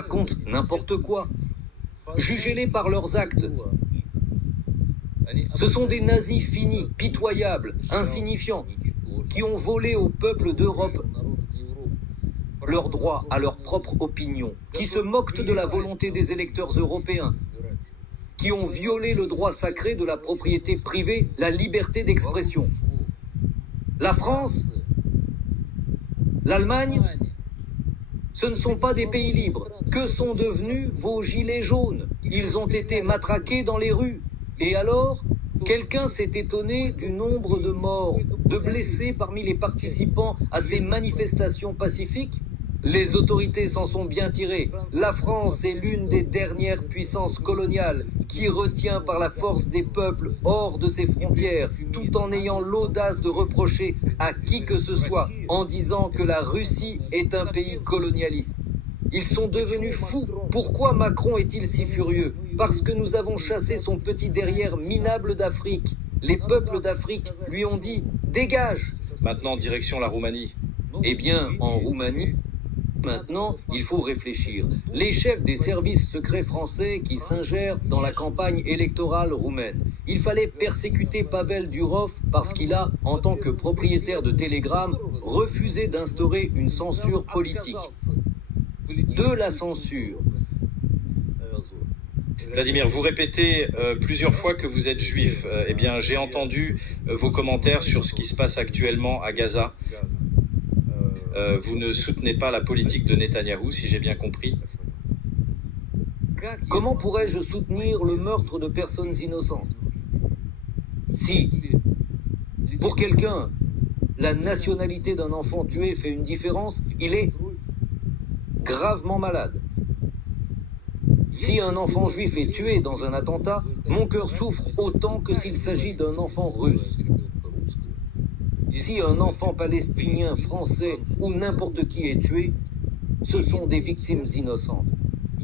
racontent n'importe quoi. Jugez-les par leurs actes. Ce sont des nazis finis, pitoyables, insignifiants, qui ont volé au peuple d'Europe leur droit à leur propre opinion, qui se moquent de la volonté des électeurs européens, qui ont violé le droit sacré de la propriété privée, la liberté d'expression. La France, l'Allemagne, ce ne sont pas des pays libres. Que sont devenus vos gilets jaunes? Ils ont été matraqués dans les rues. Et alors, quelqu'un s'est étonné du nombre de morts, de blessés parmi les participants à ces manifestations pacifiques? Les autorités s'en sont bien tirées. La France est l'une des dernières puissances coloniales qui retient par la force des peuples hors de ses frontières, tout en ayant l'audace de reprocher à qui que ce soit en disant que la Russie est un pays colonialiste. Ils sont devenus fous. Pourquoi Macron est-il si furieux? Parce que nous avons chassé son petit derrière minable d'Afrique. Les peuples d'Afrique lui ont dit « Dégage !» Maintenant, direction la Roumanie. Eh bien, en Roumanie, maintenant, il faut réfléchir. Les chefs des services secrets français qui s'ingèrent dans la campagne électorale roumaine. Il fallait persécuter Pavel Durov parce qu'il a, en tant que propriétaire de Telegram, refusé d'instaurer une censure politique. De la censure. Vladimir, vous répétez plusieurs fois que vous êtes juif. Eh bien, j'ai entendu vos commentaires sur ce qui se passe actuellement à Gaza. Vous ne soutenez pas la politique de Netanyahou, si j'ai bien compris. Comment pourrais-je soutenir le meurtre de personnes innocentes? Si, pour quelqu'un, la nationalité d'un enfant tué fait une différence, il est gravement malade. Si un enfant juif est tué dans un attentat, mon cœur souffre autant que s'il s'agit d'un enfant russe. Si un enfant palestinien, français ou n'importe qui est tué, ce sont des victimes innocentes.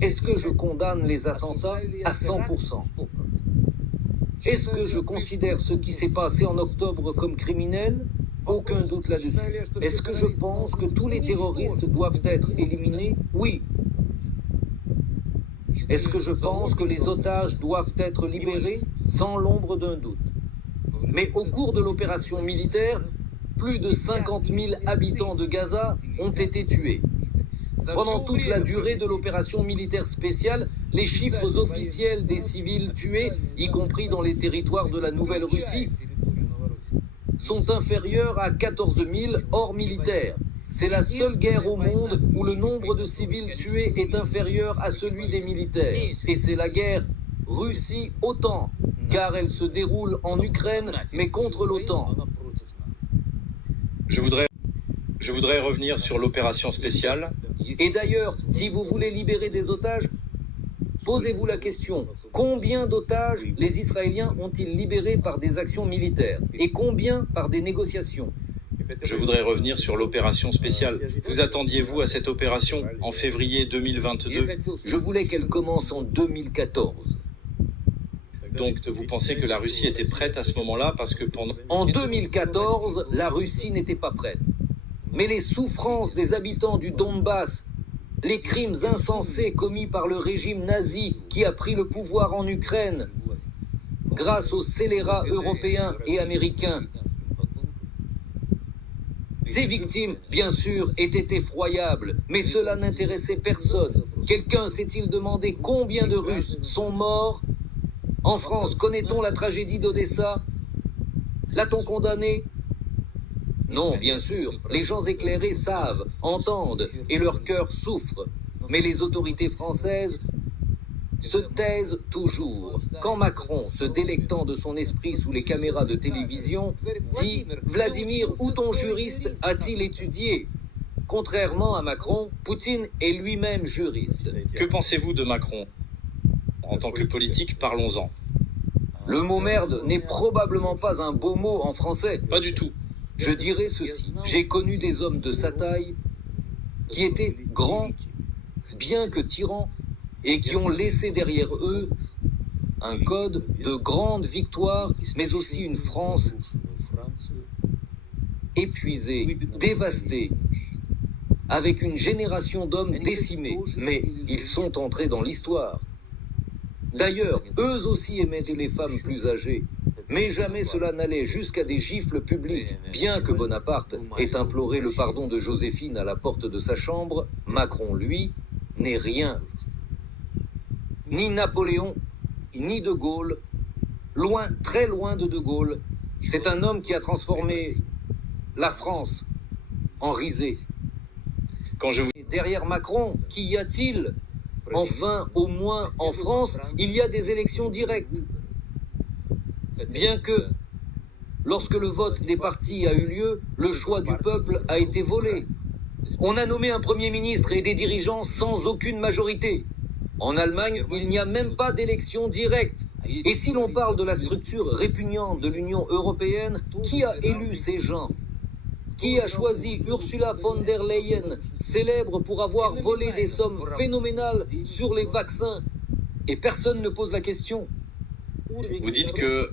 Est-ce que je condamne les attentats à 100%? Est-ce que je considère ce qui s'est passé en octobre comme criminel? Aucun doute là-dessus. Est-ce que je pense que tous les terroristes doivent être éliminés? Oui. Est-ce que je pense que les otages doivent être libérés? Sans l'ombre d'un doute. Mais au cours de l'opération militaire, plus de 50 000 habitants de Gaza ont été tués. Pendant toute la durée de l'opération militaire spéciale, les chiffres officiels des civils tués, y compris dans les territoires de la Nouvelle-Russie, sont inférieurs à 14 000 hors militaires. C'est la seule guerre au monde où le nombre de civils tués est inférieur à celui des militaires. Et c'est la guerre Russie-OTAN, car elle se déroule en Ukraine, mais contre l'OTAN. Je voudrais revenir sur l'opération spéciale. Et d'ailleurs, si vous voulez libérer des otages, posez-vous la question, combien d'otages les Israéliens ont-ils libérés par des actions militaires? Et combien par des négociations? Je voudrais revenir sur l'opération spéciale. Vous attendiez-vous à cette opération en février 2022? Je voulais qu'elle commence en 2014. Donc vous pensez que la Russie était prête à ce moment-là parce que pendant... En 2014, la Russie n'était pas prête. Mais les souffrances des habitants du Donbass, les crimes insensés commis par le régime nazi qui a pris le pouvoir en Ukraine, grâce aux scélérats européens et américains, ces victimes, bien sûr, étaient effroyables, mais cela n'intéressait personne. Quelqu'un s'est-il demandé combien de Russes sont morts? En France, connaît-on la tragédie d'Odessa? L'a-t-on condamné? Non, bien sûr, les gens éclairés savent, entendent, et leur cœur souffre. Mais les autorités françaises se taisent toujours. Quand Macron, se délectant de son esprit sous les caméras de télévision, dit « Vladimir, où ton juriste a-t-il étudié ?» Contrairement à Macron, Poutine est lui-même juriste. Que pensez-vous de Macron? En tant que politique, parlons-en. Le mot merde n'est probablement pas un beau mot en français. Pas du tout. Je dirais ceci, j'ai connu des hommes de sa taille qui étaient grands, bien que tyrans, et qui ont laissé derrière eux un code de grande victoire, mais aussi une France épuisée, dévastée, avec une génération d'hommes décimés, mais ils sont entrés dans l'histoire. D'ailleurs, eux aussi aimaient les femmes plus âgées, mais jamais cela n'allait jusqu'à des gifles publiques. Bien que Bonaparte ait imploré le pardon de Joséphine à la porte de sa chambre, Macron, lui, n'est rien. Ni Napoléon, ni De Gaulle, loin, très loin de Gaulle. C'est un homme qui a transformé la France en risée. Quand je vous... Derrière Macron, qu'y a-t-il? Enfin, au moins en France, il y a des élections directes. Bien que, lorsque le vote des partis a eu lieu, le choix du peuple a été volé. On a nommé un Premier ministre et des dirigeants sans aucune majorité. En Allemagne, il n'y a même pas d'élection directe. Et si l'on parle de la structure répugnante de l'Union européenne, qui a élu ces gens? Qui a choisi Ursula von der Leyen, célèbre pour avoir volé des sommes phénoménales sur les vaccins? Et personne ne pose la question. Vous dites que